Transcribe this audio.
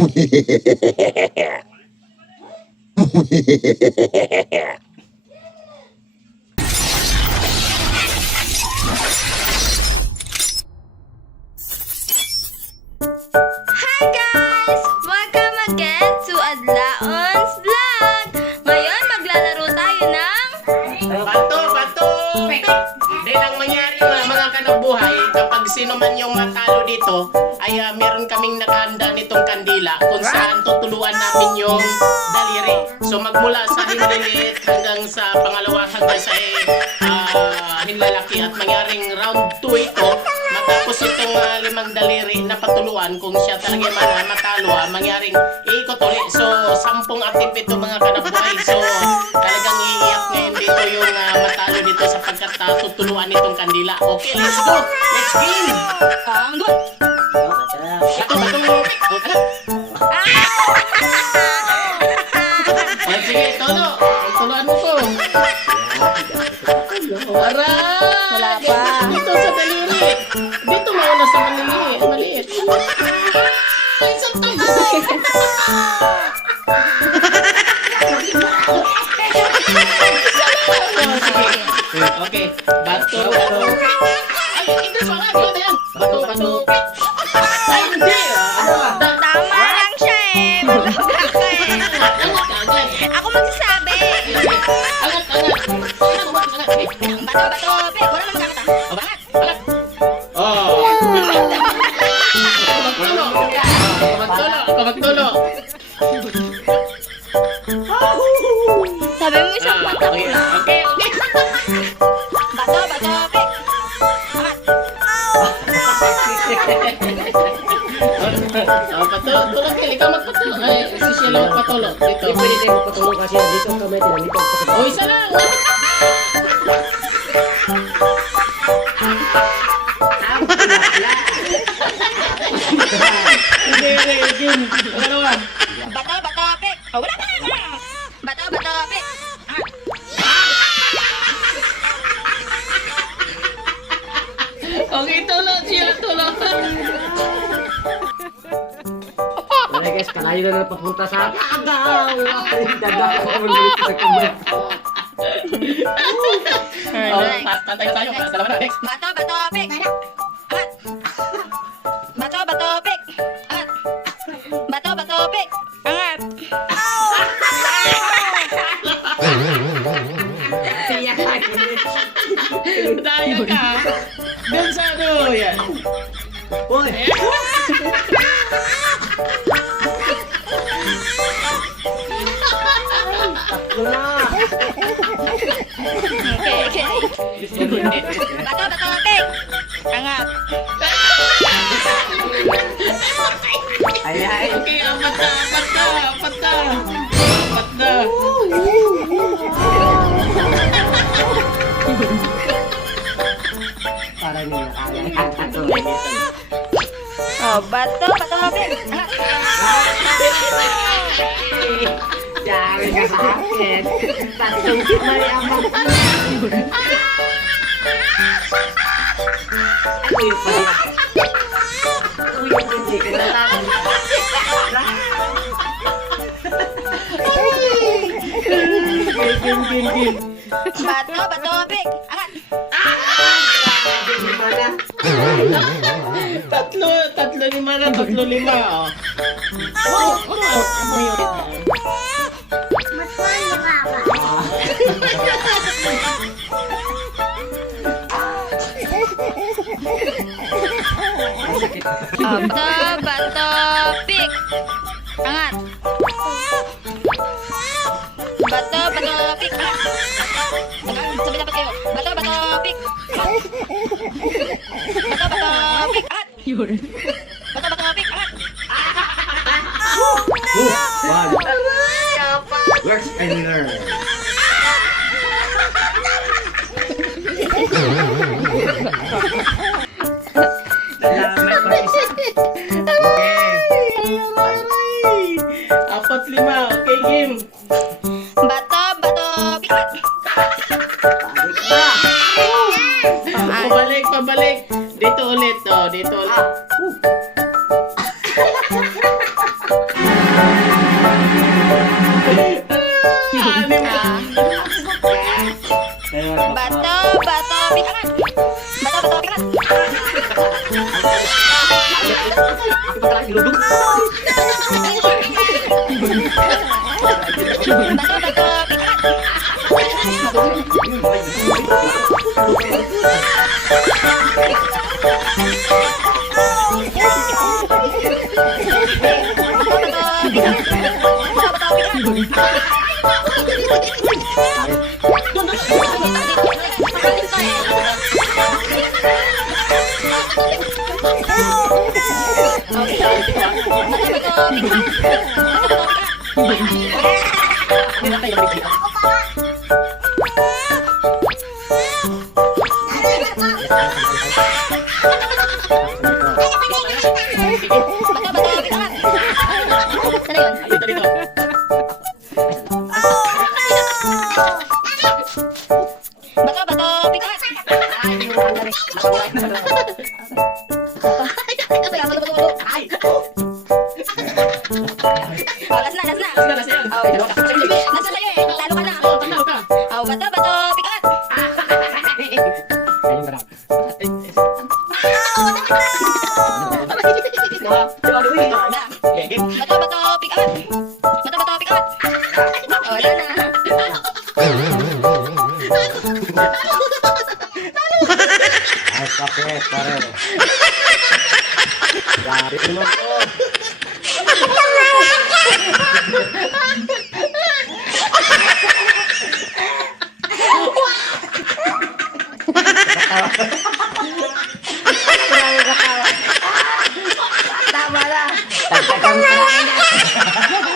Hi guys! Welcome again to Adlaon's Vlog! Ngayon maglalaro tayo ng... Bato! Hindi lang mangyari mga kanabuhay kapag sino man yung matalo dito ay meron kaming nakahanda nitong kandila kung saan tutuluan namin yung daliri. So magmula sa hinlilit hanggang sa pangalawa hanggang sa hinlalaki at mangyaring round 2 ito. Matapos itong 5 daliri na patuluan kung siya talaga matalo mangyaring iikot ulit. So 10 active ito mga kanabuhay. So talagang iiyak ngayon dito yung matalo dito sapagkat tutuluan itong kandila. Okay, let's go! Let's game! Sige, tolo! Tuluan mo ko! Aray! Wala pa. Dito sa daliri! Dito mauna sa maliit! Ay, sa Okay, bato. Ay, ito sa akin. Yan. Bato. Ay, hindi. Tama lang siya eh! Magkaka ka eh! Ako magsasabi! Angat. Bato! Pe! Wala naman gamit ah! Oh. Magtulo. Sabi mo isang bato! Okay. Bato! Pe! Patulo. Ikaw magpatulo. Ay, si Sheila magpatulo. Dito. Hindi pwede tayo magpatuloy kasi dito kami tinalipag pa sa Oh, isa lang. Hindi. Dalawa. Bato! Pe! Oh, wala ka! Bato! Pe! Okay, tulo. Sheila, tulo. Wala guys, kalayo na papunta sa agaw! Ay, dagaw ko magbalik sa kumay. Oh, pantay tayo. Dalawa na. Next. Bato! Pe! Angat! Bato! Pe! Angat! Bato! Pe! Angat! Tayo ka. Doon sa ano. Yan. Uy! Takbo na! Okay. Bato! Pe! Angat! Ay! Okay, apat na. Parang hindi nakaya. Oh, bato! Pe! Angat! Dami ka sa akin. Tatlong may amang. Ano yung pala? Uy, hindi ka na lang. Game. Bato! Pe! Angat! Tatlo lima. Oh. Bato! Pe! Angat! Bato! Pe! Angat! Sabi dapat kayo. Bato! Pe! Angat! Bato! Pe! Angat! Bato! Pe! Angat! One. Works and learn. Salamat pa isa. Okay. 4-5. Okay, game. Bato! Pe! Angat! Pabalik. Dito ulit. Dito ulit. Anim na. Bato, bato, pikat. Bato, bato, pikat. Bato, bato, pikat. Dito, dito. Bato, bato, pikat. Ay! Last na, last na. Nasa yan. Nasa sa'yo eh. Talo ka na. Tanaw ka. Bato, bato, pikat. Bato, bato, pikat. Bato, bato, pikat. Wala na. Ay, kapit, pare. Dari naman po. Tama na. Tagtagang karain na.